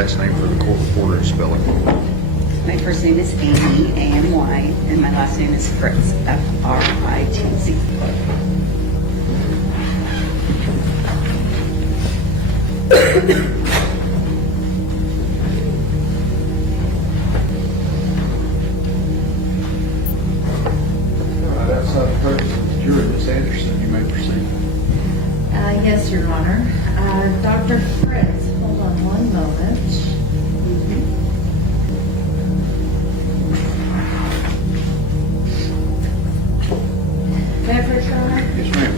Last name for the court reporter and spelling. My first name is Amy, A-M-Y, and my last name is Fritz, F-R-I-T-Z. Outside the presence of the jury, Ms. Anderson, you may proceed. Yes, Your Honor. Dr. Fritz, hold on one moment. May I approach, Your Honor? Yes, ma'am.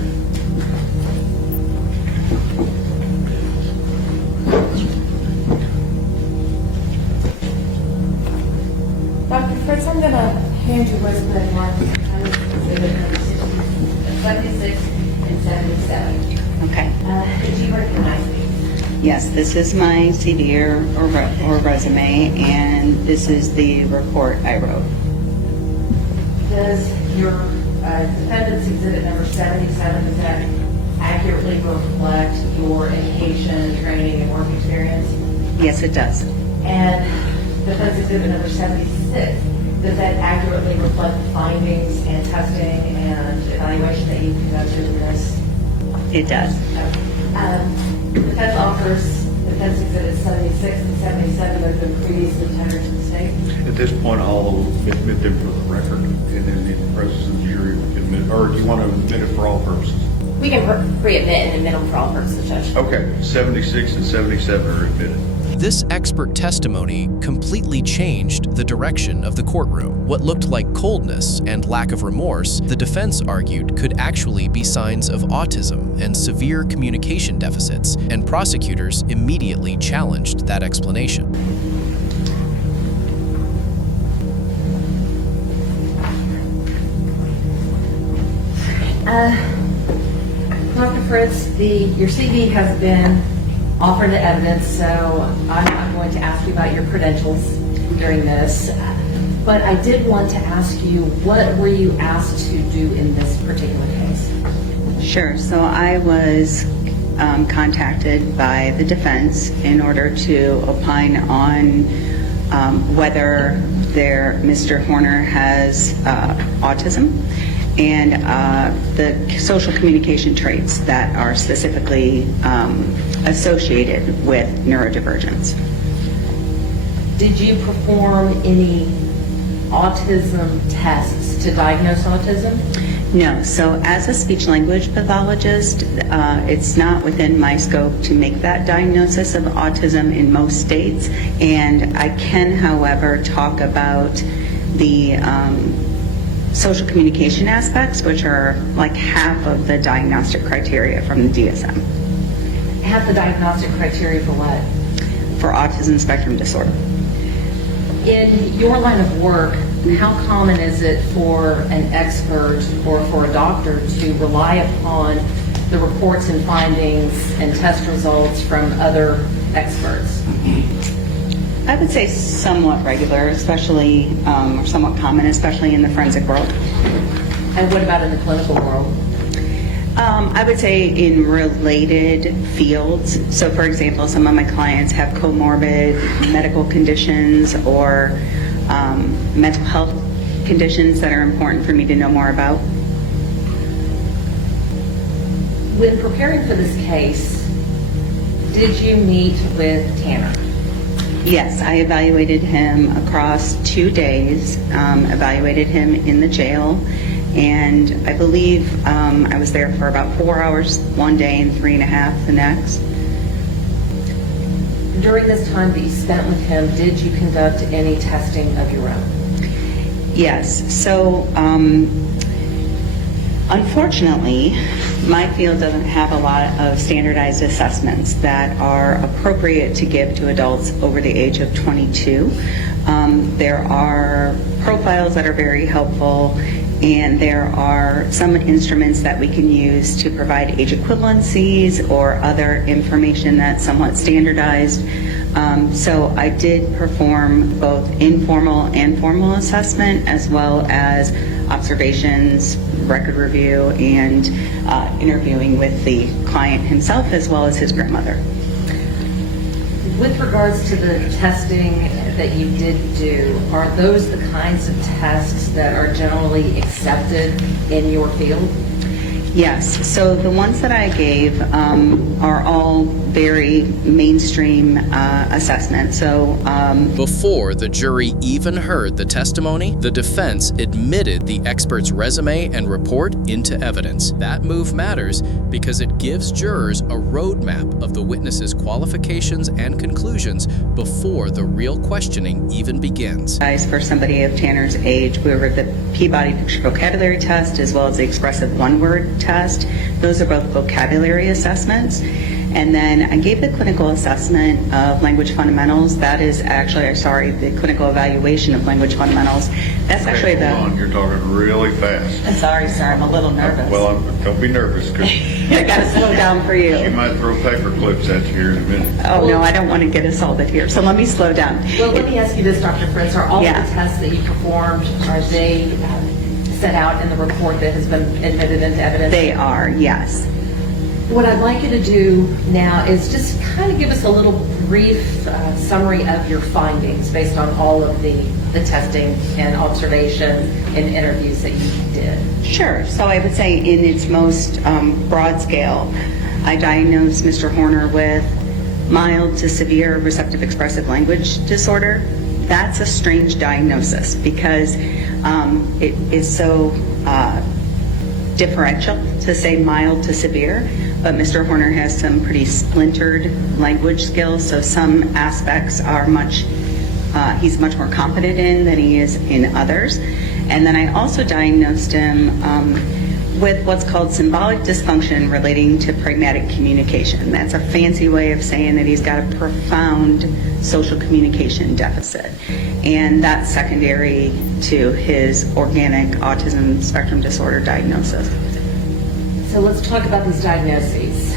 Dr. Fritz, I'm going to hand you what's been marked as 76 and 77. Okay. Did you recognize these? Yes, this is my CV or resume, and this is the report I wrote. Does your defendant's exhibit number 77, does that accurately reflect your education, training, and work experience? Yes, it does. And defense exhibit number 76, does that accurately reflect the findings and testing and evaluation that you conducted in this? It does. Defense offers defense exhibit 76 and 77 have been previously tendered to the state. At this point, I'll admit them for the record, and then in the presence of the jury, we can admit, or do you want to admit it for all purposes? We can re-admit and admit them for all purposes, Judge. Okay, 76 and 77 are admitted. This expert testimony completely changed the direction of the courtroom. What looked like coldness and lack of remorse, the defense argued could actually be signs of autism and severe communication deficits, and prosecutors immediately challenged that explanation. Dr. Fritz, your CV has been offered to evidence, so I'm not going to ask you about your credentials during this. But I did want to ask you, what were you asked to do in this particular case? Sure. So I was contacted by the defense in order to opine on whether Mr. Horner has autism and the social communication traits that are specifically associated with neurodivergence. Did you perform any autism tests to diagnose autism? No. So as a speech-language pathologist, it's not within my scope to make that diagnosis of autism in most states. And I can, however, talk about the social communication aspects, which are like half of the diagnostic criteria from the DSM. Half the diagnostic criteria for what? For autism spectrum disorder. In your line of work, how common is it for an expert or for a doctor to rely upon the reports and findings and test results from other experts? I would say somewhat regular, especially, or somewhat common, especially in the forensic world. And what about in the clinical world? I would say in related fields. So, for example, some of my clients have comorbid medical conditions or mental health conditions that are important for me to know more about. When preparing for this case, did you meet with Tanner? Yes, I evaluated him across 2 days, evaluated him in the jail, and I believe I was there for about 4 hours one day and 3.5 the next. During this time that you spent with him, did you conduct any testing of your own? Yes. So, unfortunately, my field doesn't have a lot of standardized assessments that are appropriate to give to adults over the age of 22. There are profiles that are very helpful, and there are some instruments that we can use to provide age equivalencies or other information that's somewhat standardized. So I did perform both informal and formal assessment, as well as observations, record review, and interviewing with the client himself, as well as his grandmother. With regards to the testing that you did do, are those the kinds of tests that are generally accepted in your field? Yes, so the ones that I gave are all very mainstream assessments. So Before the jury even heard the testimony, the defense admitted the expert's resume and report into evidence. That move matters because it gives jurors a roadmap of the witness's qualifications and conclusions before the real questioning even begins. for somebody of Tanner's age, we were the Peabody Picture Vocabulary Test as well as the Expressive One-Word Test. Those are both vocabulary assessments. And then I gave the clinical assessment of language fundamentals. That is actually, the clinical evaluation of language fundamentals. That's actually Hold on, you're talking really fast. I'm sorry, sir, I'm a little nervous. Well, don't be nervous, because I gotta slow down for you. she might throw paper clips at you here in a minute. Oh, no, I don't want to get assaulted here, so let me slow down. Well, let me ask you this, Dr. Fritz. Are all of Yeah. the tests that you performed, are they set out in the report that has been admitted into evidence? They are, yes. What I'd like you to do now is just kind of give us a little brief summary of your findings based on all of the testing and observation and interviews that you did. Sure. So I would say in its most broad scale, I diagnosed Mr. Horner with mild to severe receptive expressive language disorder. That's a strange diagnosis because it is so differential to say mild to severe, but Mr. Horner has some pretty splintered language skills, so some aspects are he's much more competent in than he is in others. And then I also diagnosed him with what's called symbolic dysfunction relating to pragmatic communication. That's a fancy way of saying that he's got a profound social communication deficit. And that's secondary to his organic autism spectrum disorder diagnosis. So let's talk about these diagnoses.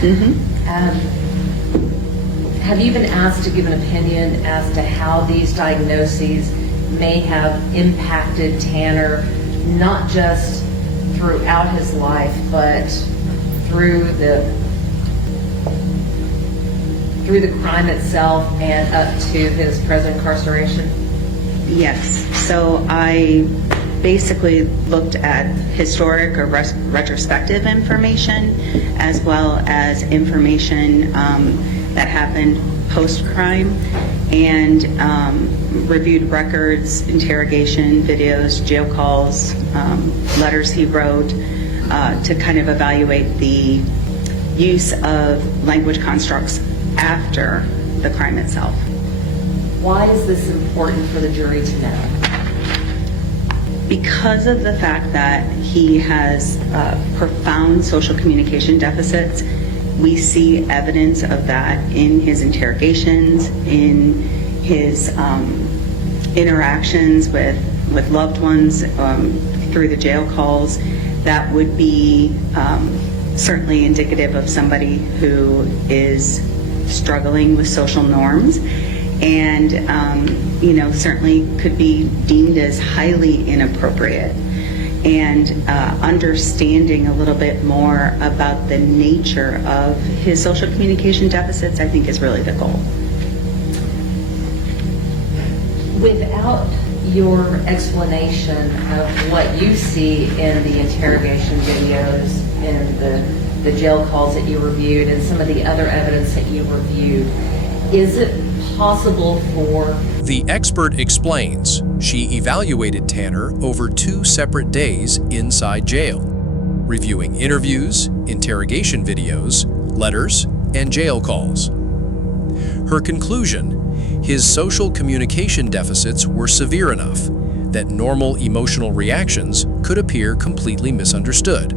Have you been asked to give an opinion as to how these diagnoses may have impacted Tanner, not just throughout his life, but through the crime itself and up to his present incarceration? Yes. So I basically looked at historic or retrospective information as well as information that happened post-crime and reviewed records, interrogation videos, jail calls, letters he wrote to kind of evaluate the use of language constructs after the crime itself. Why is this important for the jury to know? Because of the fact that he has profound social communication deficits, we see evidence of that in his interrogations, in his interactions with loved ones through the jail calls. That would be certainly indicative of somebody who is struggling with social norms and certainly could be deemed as highly inappropriate. And understanding a little bit more about the nature of his social communication deficits, I think, is really the goal. Without your explanation of what you see in the interrogation videos and the jail calls that you reviewed and some of the other evidence that you reviewed, is it possible for... The expert explains she evaluated Tanner over 2 separate days inside jail, reviewing interviews, interrogation videos, letters, and jail calls. Her conclusion: his social communication deficits were severe enough that normal emotional reactions could appear completely misunderstood.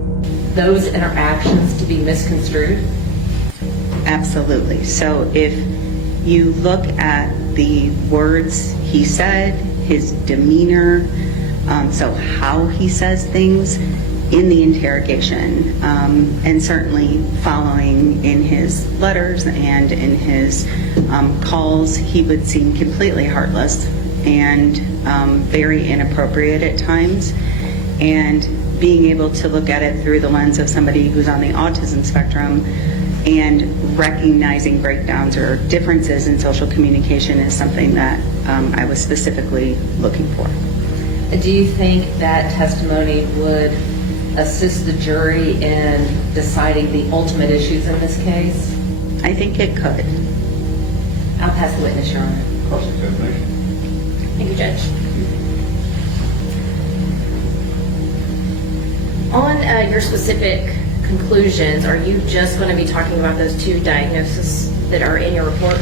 those interactions to be misconstrued? Absolutely. So if you look at the words he said, his demeanor, so how he says things in the interrogation, and certainly following in his letters and in his calls, he would seem completely heartless and very inappropriate at times. And being able to look at it through the lens of somebody who's on the autism spectrum And recognizing breakdowns or differences in social communication is something that I was specifically looking for. Do you think that testimony would assist the jury in deciding the ultimate issues in this case? I think it could. I'll pass the witness, Your Honor. Cross-examination. Thank you, Judge. On your specific conclusions, are you just going to be talking about those 2 diagnoses that are in your report?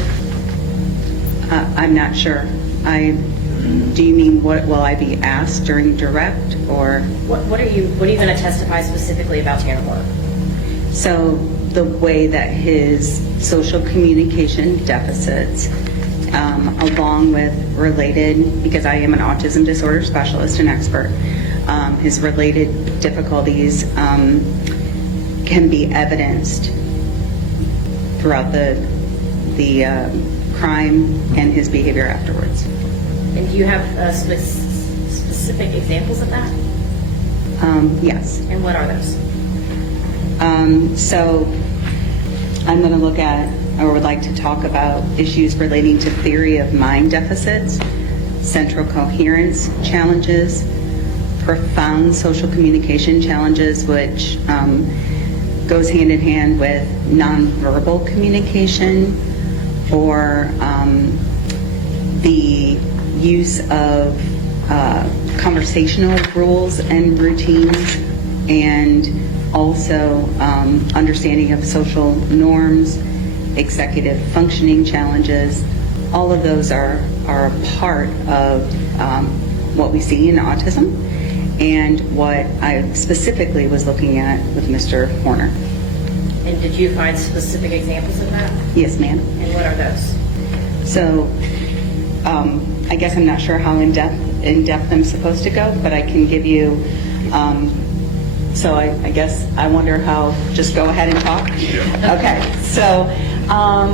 I'm not sure. Do you mean what will I be asked during direct, or? What are you going to testify specifically about in your report? So the way that his social communication deficits, along with related, because I am an autism disorder specialist and expert, his related difficulties can be evidenced throughout the crime and his behavior afterwards. And do you have specific examples of that? Yes. And what are those? So I'm going to look at, or would like to talk about, issues relating to theory of mind deficits, central coherence challenges, profound social communication challenges, which goes hand in hand with nonverbal communication, or the use of conversational rules and routines, and also understanding of social norms, executive functioning challenges. All of those are a part of what we see in autism, and what I specifically was looking at with Mr. Horner. And did you find specific examples of that? Yes, ma'am. And what are those? So I guess I'm not sure how in depth I'm supposed to go, but I can give you, so I guess I wonder how, just go ahead and talk? Yeah. Okay, so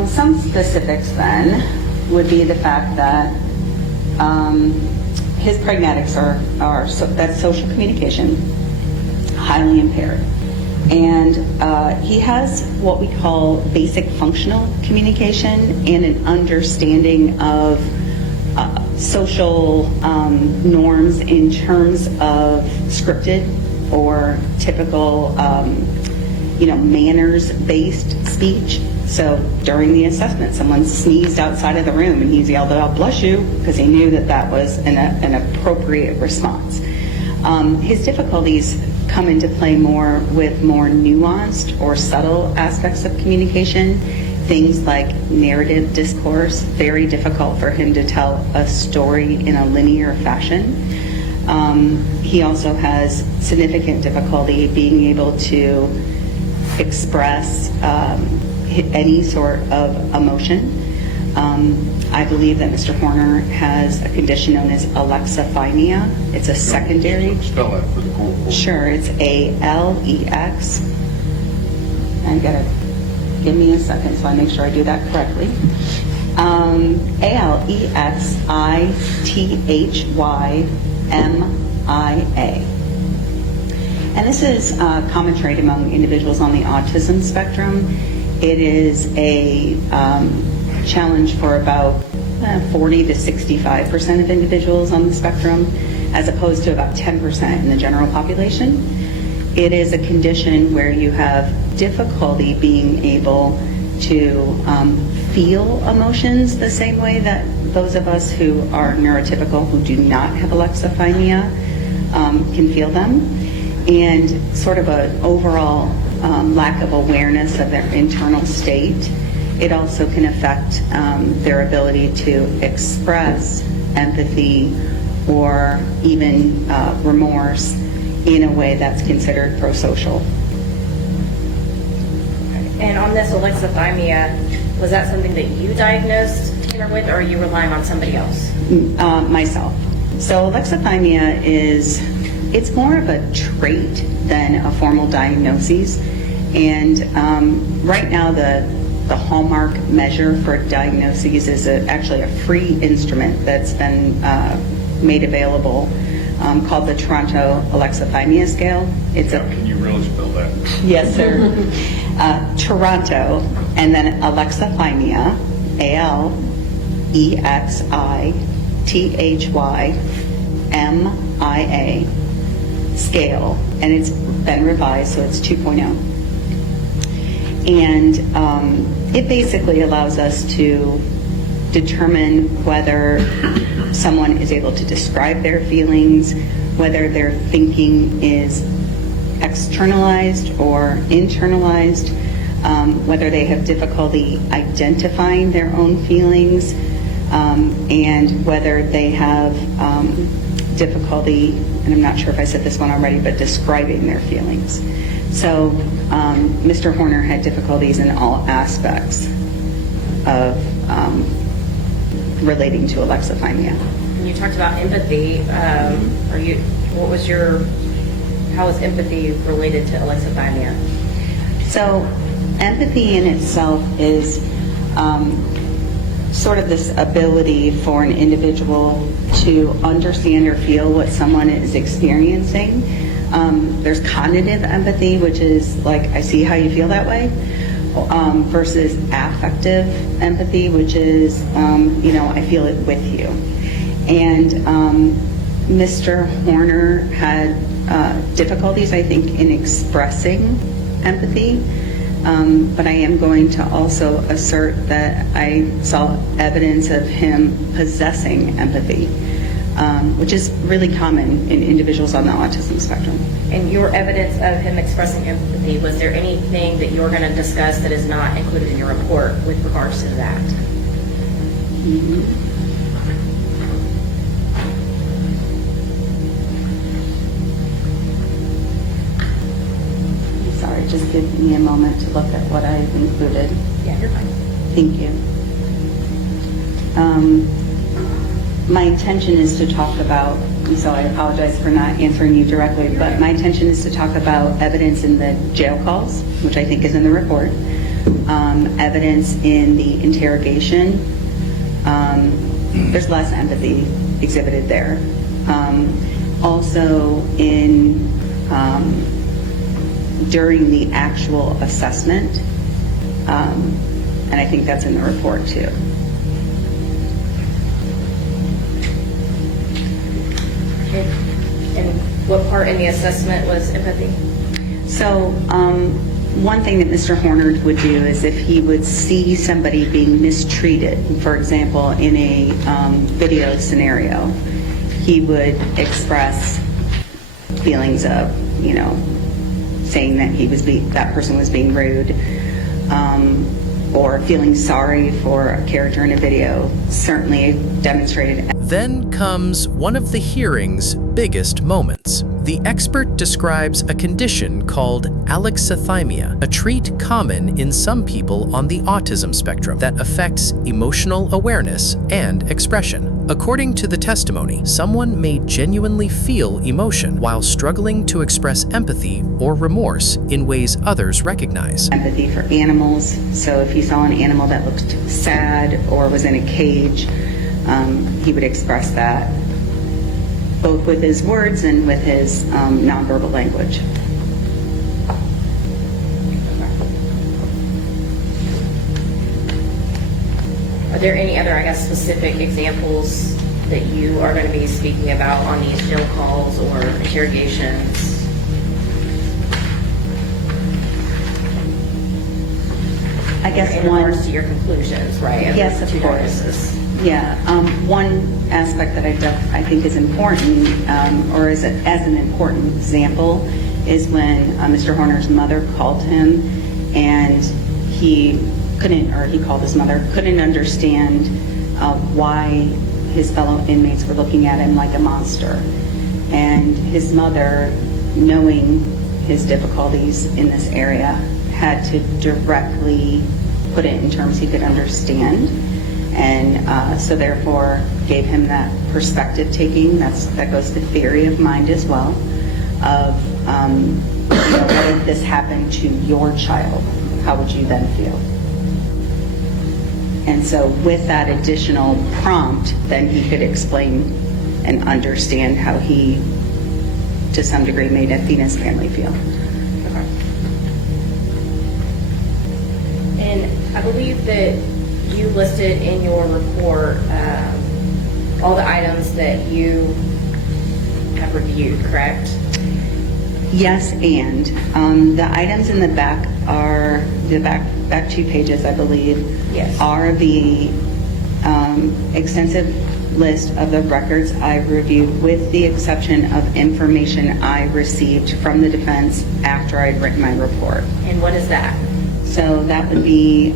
some specifics then would be the fact that his pragmatics are that's social communication, highly impaired. And he has what we call basic functional communication and an understanding of social norms in terms of scripted or typical, manners-based speech. So during the assessment, someone sneezed outside of the room and he's yelled out, "Bless you," because he knew that was an appropriate response. His difficulties come into play more with more nuanced or subtle aspects of communication. Things like narrative discourse, very difficult for him to tell a story in a linear fashion. He also has significant difficulty being able to express any sort of emotion. I belix that Mr. Horner has a condition known as alexithymia. It's a secondary. Spell that for the court. Sure, it's ALEX. I gotta give me a second so I make sure I do that correctly. ALEXITHYMIA. And this is a common trait among individuals on the autism spectrum. It is a challenge for about 40 to 65% of individuals on the spectrum, as opposed to about 10% in the general population. It is a condition where you have difficulty being able to feel emotions the same way that those of us who are neurotypical, who do not have alexithymia, can feel them, and sort of an overall lack of awareness of their internal state. It also can affect their ability to express empathy or even remorse in a way that's considered prosocial. And on this alexithymia, was that something that you diagnosed Tanner with, or are you relying on somebody else? Myself. So alexithymia it's more of a trait than a formal diagnosis. And right now the hallmark measure for diagnoses is actually a free instrument that's been made available called the Toronto Alexithymia Scale. Can you really really spell that. Yes, sir. Toronto, and then alexithymia, ALEXITHYMIA scale, and it's been revised, so it's 2.0. And it basically allows us to determine whether someone is able to describe their feelings, whether their thinking is externalized or internalized, whether they have difficulty identifying their own feelings, and whether they have difficulty, and I'm not sure if I said this one already, but describing their feelings. So Mr. Horner had difficulties in all aspects of relating to alexithymia. And you talked about empathy. How is empathy related to alexithymia? So empathy in itself is sort of this ability for an individual to understand or feel what someone is experiencing. There's cognitive empathy, which is like, I see how you feel that way, versus affective empathy, which is, I feel it with you. And Mr. Horner had difficulties, I think, in expressing empathy. But I am going to also assert that I saw evidence of him possessing empathy, which is really common in individuals on the autism spectrum. And your evidence of him expressing empathy, was there anything that you're going to discuss that is not included in your report with regards to that? Sorry, just give me a moment to look at what I've included. Yeah, you're fine. Thank you. My intention is to talk about, and so I apologize for not answering you directly, but my intention is to talk about evidence in the jail calls, which I think is in the report, evidence in the interrogation. There's less empathy exhibited there. Also during the actual assessment, and I think that's in the report too. Okay. And what part in the assessment was empathy? So one thing that Mr. Horner would do is if he would see somebody being mistreated, for example, in a video scenario, he would express feelings of, saying that that person was being rude, or feeling sorry for a character in a video, certainly demonstrated. Then comes one of the hearing's biggest moments. The expert describes a condition called alexithymia, a trait common in some people on the autism spectrum that affects emotional awareness and expression. According to the testimony, someone may genuinely feel emotion while struggling to express empathy or remorse in ways others recognize. Empathy for animals. So if he saw an animal that looked sad or was in a cage, he would express that both with his words and with his nonverbal language. Are there any other, specific examples that you are going to be speaking about on these jail calls or interrogations? I guess in regards to your conclusions, right? Yes, of course. Diagnosis. Yeah, one aspect that I think is important, or is as an important example, is when Mr. Horner's mother called him, and he called his mother, couldn't understand why his fellow inmates were looking at him like a monster. And his mother, knowing his difficulties in this area, had to directly put it in terms he could understand. And so therefore gave him that perspective taking. That goes to theory of mind as well, of what if this happened to your child, how would you then feel? And so with that additional prompt, then he could explain and understand how he, to some degree, made Athena's family feel. I believe that you listed in your report all the items that you have reviewed, correct? Yes, and the items in the back are, the back 2 pages, I believe, Yes. are the extensive list of the records I reviewed, with the exception of information I received from the defense after I'd written my report. And what is that? So that would be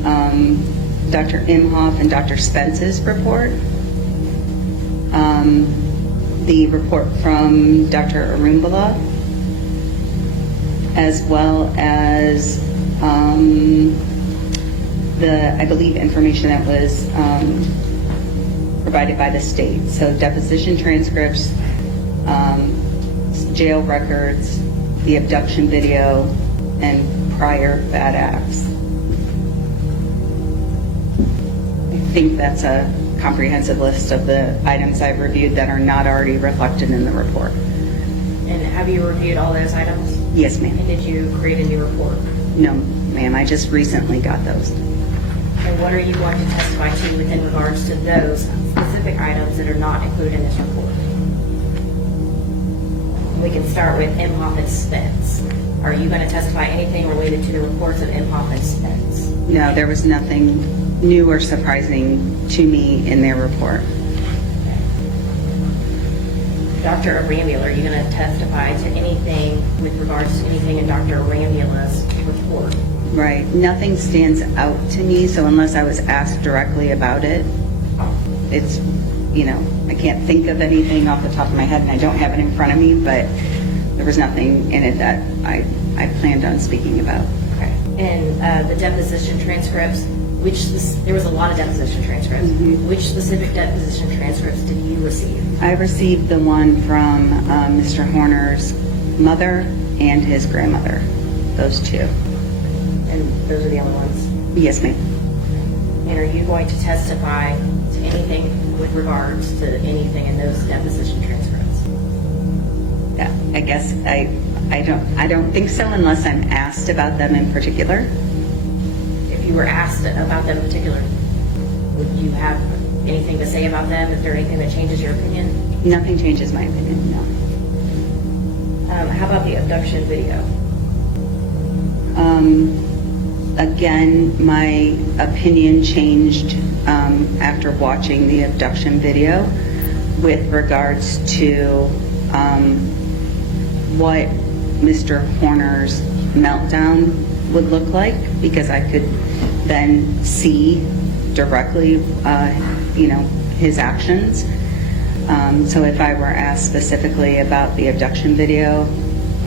Dr. Imhoff and Dr. Spence's report, the report from Dr. Arumbala, as well as I believe, information that was provided by the state. So deposition transcripts, jail records, the abduction video, and prior bad acts. I think that's a comprehensive list of the items I've reviewed that are not already reflected in the report. And have you reviewed all those items? Yes, ma'am. And did you create a new report? No, ma'am, I just recently got those. And what are you going to testify to within regards to those specific items that are not included in this report? We can start with Imhoff and Spence. Are you going to testify anything related to the reports of Imhoff and Spence? No, there was nothing new or surprising to me in their report. Dr. Arambula, are you going to testify to anything with regards to anything in Dr. Arambula's report? Right. Nothing stands out to me, so unless I was asked directly about it, it's, I can't think of anything off the top of my head, and I don't have it in front of me, but there was nothing in it that I planned on speaking about. Okay. And the deposition transcripts, there was a lot of deposition transcripts. Mm-hmm. Which specific deposition transcripts did you receive? I received the one from Mr. Horner's mother and his grandmother, those two. And those are the only ones? Yes, ma'am. And are you going to testify to anything with regards to anything in those deposition transcripts? Yeah, I guess I don't think so unless I'm asked about them in particular. If you were asked about them in particular, would you have anything to say about them? Is there anything that changes your opinion? Nothing changes my opinion, no. How about the abduction video? Again, my opinion changed after watching the abduction video with regards to what Mr. Horner's meltdown would look like, because I could then see directly, his actions. So if I were asked specifically about the abduction video,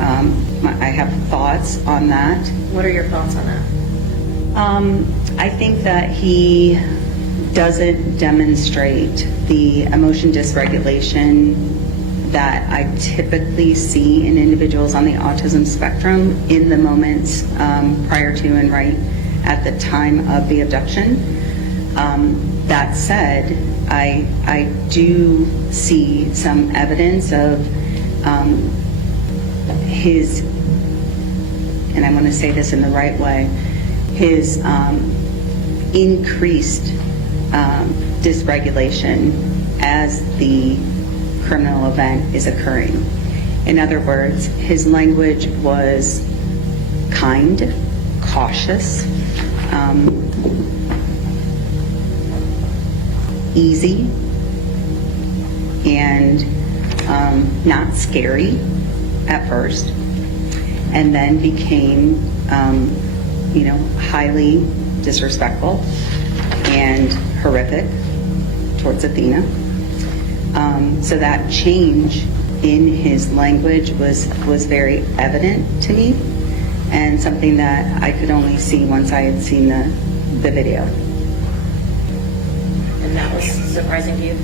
I have thoughts on that. What are your thoughts on that? I think that he doesn't demonstrate the emotion dysregulation that I typically see in individuals on the autism spectrum in the moments prior to and right at the time of the abduction. That said, I do see some evidence of his, and I want to say this in the right way, his increased dysregulation as the criminal event is occurring. In other words, his language was kind, cautious, easy, and not scary at first, and then became highly disrespectful and horrific towards Athena. So that change in his language was very evident to me, and something that I could only see once I had seen the video. And that was surprising to you?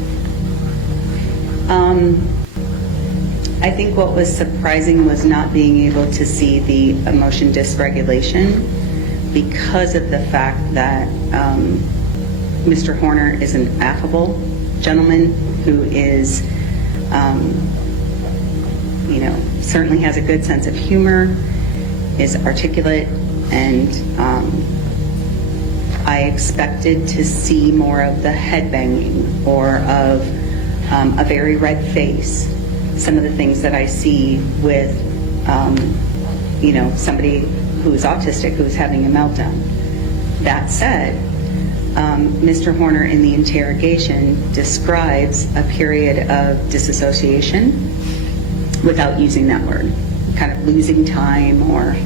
I think what was surprising was not being able to see the emotion dysregulation, because of the fact that Mr. Horner is an affable gentleman who is, certainly has a good sense of humor, is articulate, and I expected to see more of the head banging or of a very red face, some of the things that I see with, somebody who is autistic who is having a meltdown. That said, Mr. Horner in the interrogation describes a period of disassociation without using that word, kind of losing time or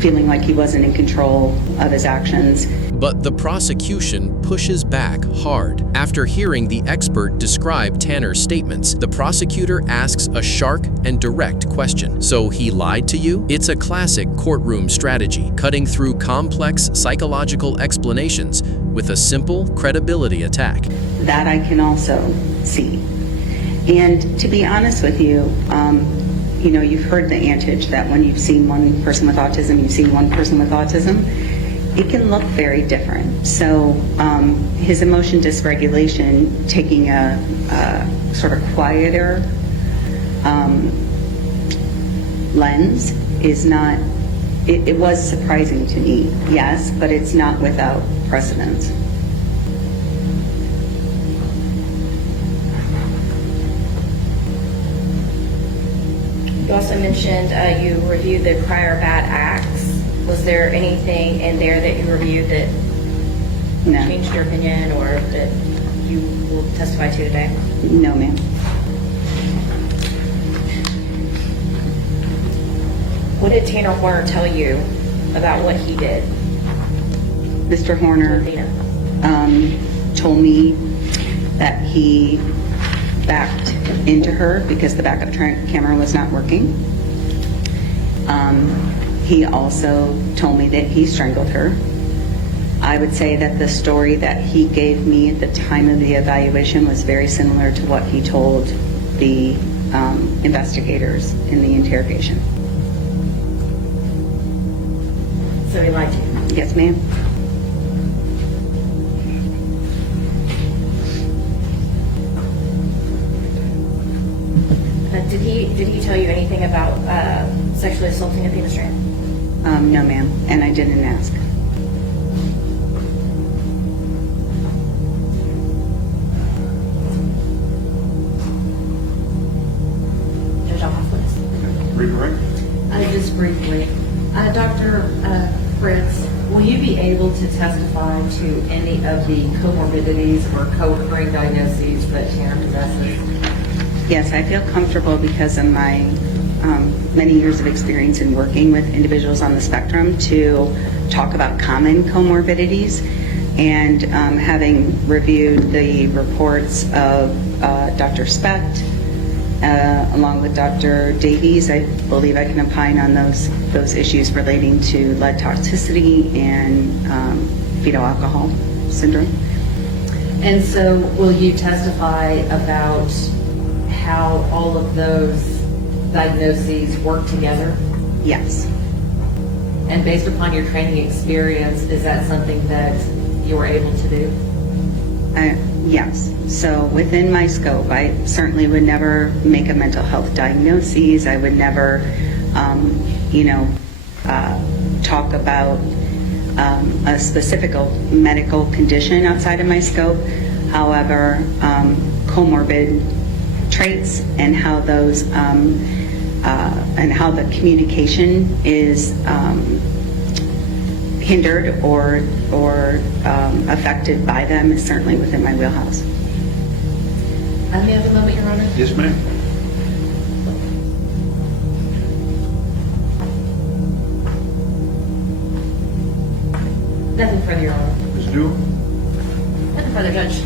feeling like he wasn't in control of his actions. But the prosecution pushes back hard. After hearing the expert describe Tanner's statements, the prosecutor asks a sharp and direct question. So he lied to you? It's a classic courtroom strategy, cutting through complex psychological explanations with a simple credibility attack. That I can also see. And to be honest with you, you've heard the adage that when you've seen one person with autism, you've seen one person with autism. It can look very different. So his emotion dysregulation, taking a sort of quieter lens, is not, it was surprising to me, yes, but it's not without precedence. You also mentioned you reviewed the prior bad acts. Was there anything in there that you reviewed that No. changed your opinion or that you will testify to today? No, ma'am. What did Tanner Horner tell you about what he did? Mr. Horner Athena? told me that he backed into her because the backup camera was not working. He also told me that he strangled her. I would say that the story that he gave me at the time of the evaluation was very similar to what he told the investigators in the interrogation. So he lied to you? Yes, ma'am. Did he tell you anything about sexually assaulting Athena Strand? No, ma'am, and I didn't ask. Judge, I'll have witness. Redirect? Just briefly, Dr. Fritz, will you be able to testify to any of the comorbidities or co-occurring diagnoses that Tanner possesses? Yes, I feel comfortable because of my many years of experience in working with individuals on the spectrum to talk about common comorbidities, and having reviewed the reports of Dr. Specht along with Dr. Davies, I believe I can opine on those issues relating to lead toxicity and fetal alcohol syndrome. And so will you testify about how all of those diagnoses work together? Yes. And based upon your training experience, is that something that you were able to do? Yes. So within my scope, I certainly would never make a mental health diagnosis. I would never, talk about a specific medical condition outside of my scope. However, comorbid traits and how those and how the communication is hindered or affected by them is certainly within my wheelhouse. May I have a moment, Your Honor? Yes, ma'am. Nothing further, Your Honor. Ms. Newell? Nothing further, Judge.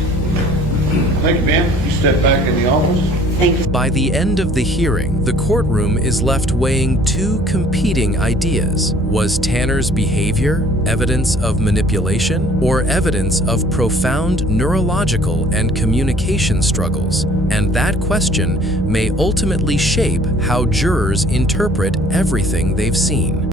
Thank you, ma'am. You step back in the office. Thank you. By the end of the hearing, the courtroom is left weighing two competing ideas. Was Tanner's behavior evidence of manipulation or evidence of profound neurological and communication struggles? And that question may ultimately shape how jurors interpret everything they've seen.